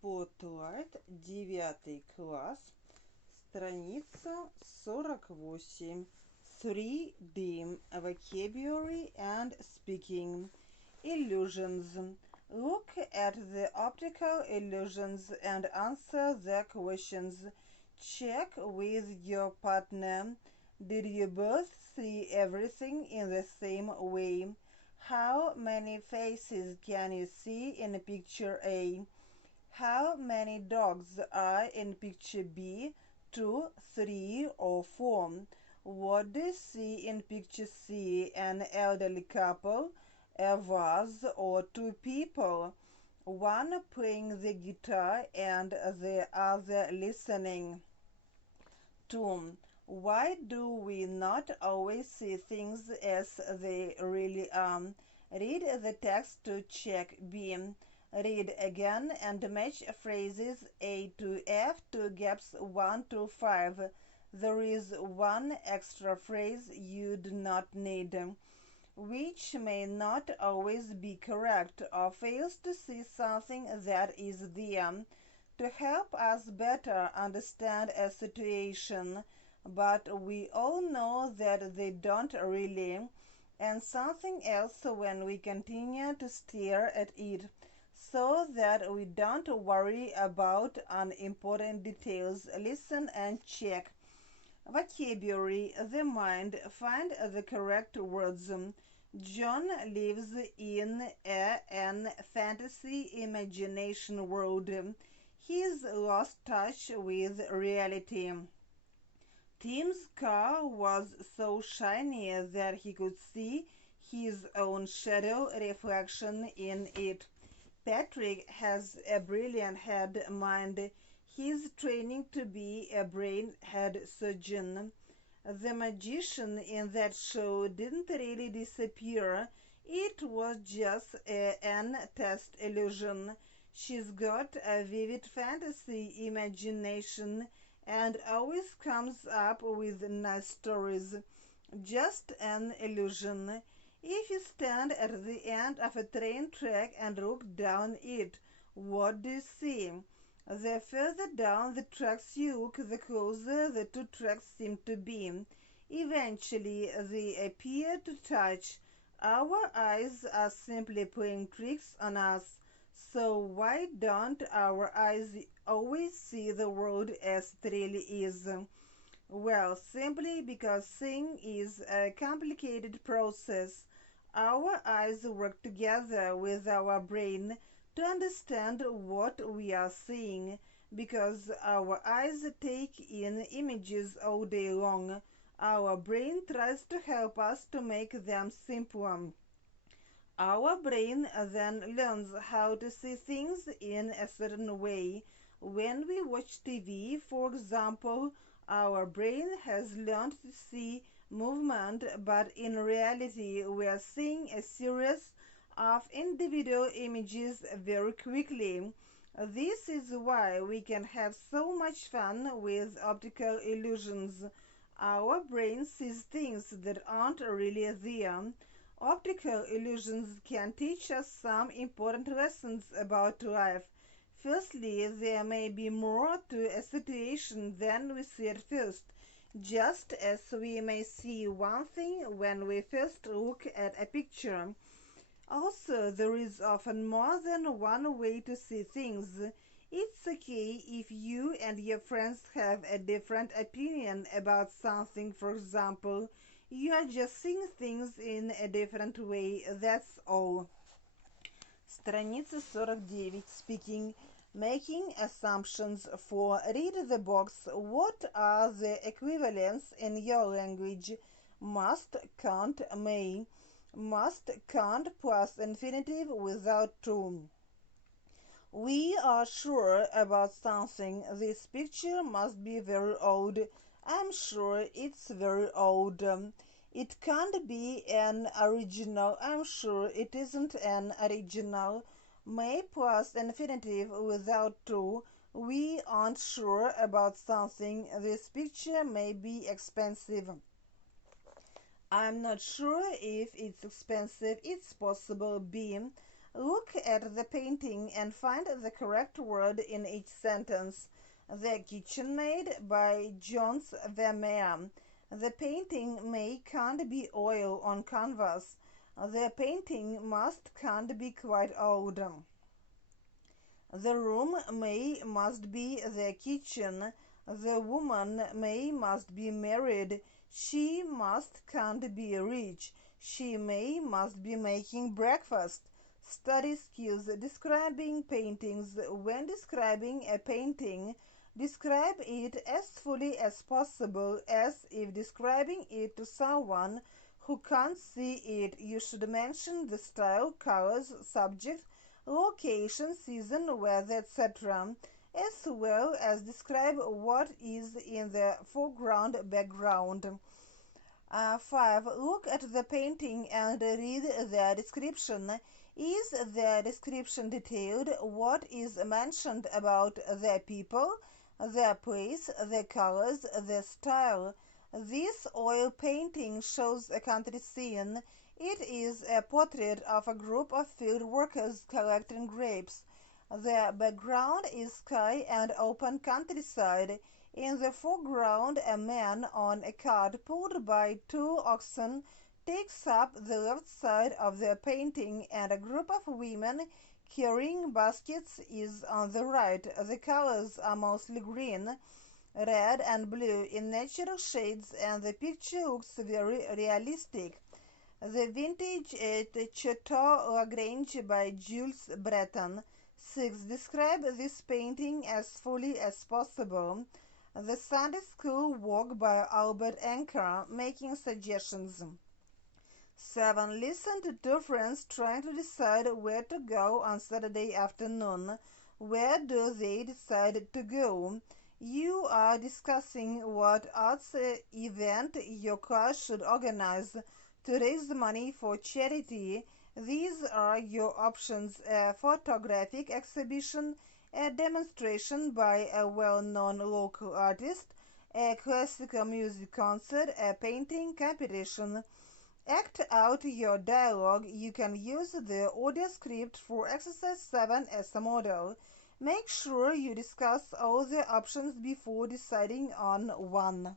Spotlight, 9 класс, страница 48. 3D Vocabulary and Speaking. Illusions. Look at the optical illusions and answer the questions. Check with your partner. Did you both see everything in the same way? How many faces can you see in picture A? How many dogs are in picture B? 2, 3, or 4? What do you see in picture C? An elderly couple, a vase, or 2 people? One playing the guitar and the other listening. 2. Why do we not always see things as they really are? Read the text to check B. Read again and match phrases A to F to gaps 1 to 5. There is one extra phrase you do not need, which may not always be correct or fails to see something that is there to help us better understand a situation, but we all know that they don't really, and something else when we continue to stare at it, so that we don't worry about unimportant details. Listen and check. Vocabulary, the mind. Find the correct words. John lives in an fantasy imagination world. He's lost touch with reality. Tim's car was so shiny that he could see his own shadow reflection in it. Patrick has a brilliant head mind. He's training to be a brain head surgeon. The magician in that show didn't really disappear. It was just an test illusion. She's got a vivid fantasy imagination and always comes up with nice stories. Just an illusion. If you stand at the end of a train track and look down it, what do you see? The further down the tracks you look, the closer the two tracks seem to be. Eventually, they appear to touch. Our eyes are simply playing tricks on us. So why don't our eyes always see the world as it really is? Well, simply because seeing is a complicated process. Our eyes work together with our brain to understand what we are seeing, because our eyes take in images all day long. Our brain tries to help us to make them simpler. Our brain then learns how to see things in a certain way. When we watch TV, for example, our brain has learned to see movement, but in reality we are seeing a series of individual images very quickly. This is why we can have so much fun with optical illusions. Our brain sees things that aren't really there. Optical illusions can teach us some important lessons about life. Firstly, there may be more to a situation than we see at first, just as we may see one thing when we first look at a picture. Also, there is often more than one way to see things. It's okay if you and your friends have a different opinion about something. For example, you are just seeing things in a different way, that's all. Страница 49. Speaking. Making assumptions. 4. Read the box. What are the equivalents in your language? Must, can't, may. Must, can't plus infinitive without to. We are sure about something. This picture must be very old. I'm sure it's very old. It can't be an original. I'm sure it isn't an original. May plus infinitive without to. We aren't sure about something. This picture may be expensive. I'm not sure if it's expensive. It's possible. B. Look at the painting and find the correct word in each sentence. The Kitchen Maid by Jones Vermeer. The painting can't be oil on canvas. The painting can't be quite old. The room must be the kitchen. The woman must be married. She can't be rich. She must be making breakfast. Study skills describing paintings. When describing a painting, describe it as fully as possible, as if describing it to someone who can't see it. You should mention the style, colors, subject, location, season, weather, etc., as well as describe what is in the foreground, background. 5. Look at the painting and read the description. Is the description detailed? What is mentioned about the people, the place, the colors, the style? This oil painting shows a country scene. It is a portrait of a group of field workers collecting grapes. The background is sky and open countryside. In the foreground, a man on a cart pulled by 2 oxen takes up the left side of the painting, and a group of women carrying baskets is on the right. The colors are mostly green, red, and blue in natural shades, and the picture looks very realistic. The Vintage at Chateau Lagrange by Jules Breton. 6. Describe this painting as fully as possible. The Sunday School Walk by Albert Anker, making suggestions. 7. Listen to 2 friends trying to decide where to go on Saturday afternoon. Where do they decide to go? You are discussing what arts event your class should organize to raise money for charity. These are your options: a photographic exhibition, a demonstration by a well-known local artist, a classical music concert, a painting competition. Act out your dialogue. You can use the audio script for exercise 7 as a model. Make sure you discuss all the options before deciding on one.